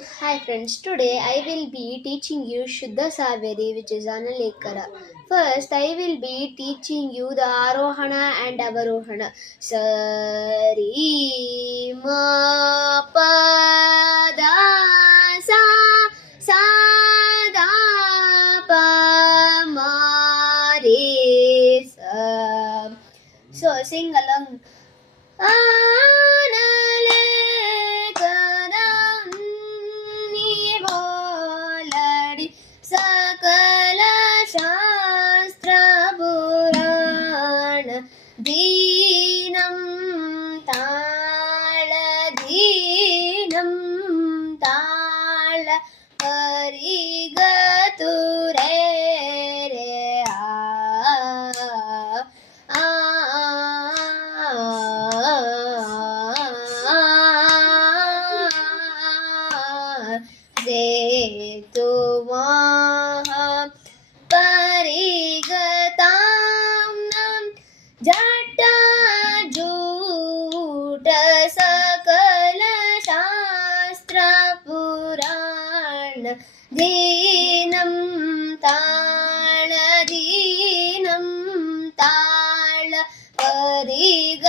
Hi friends, today I will be teaching you Shuddha Saveri, which is Analekara. First, I will be teaching you the Arohana and Avarohana. Sari ma pa da sa sa da pa ma re sa. So sing along. ಆನಲೆಕರನ್ನಿವೋಲಡಿ ಸಕಲ ಶಾಸ್ತ್ರ ಪುರಾಣ ದೀನಂ ತಾಳ ದೀನಂ ತಾಳ ಪರಿಗತುರೇ ರೇ ಆ परिगतां जटाजूट सकल शास्त्र पुराण दीनं ताळ दीनं ताळ परिग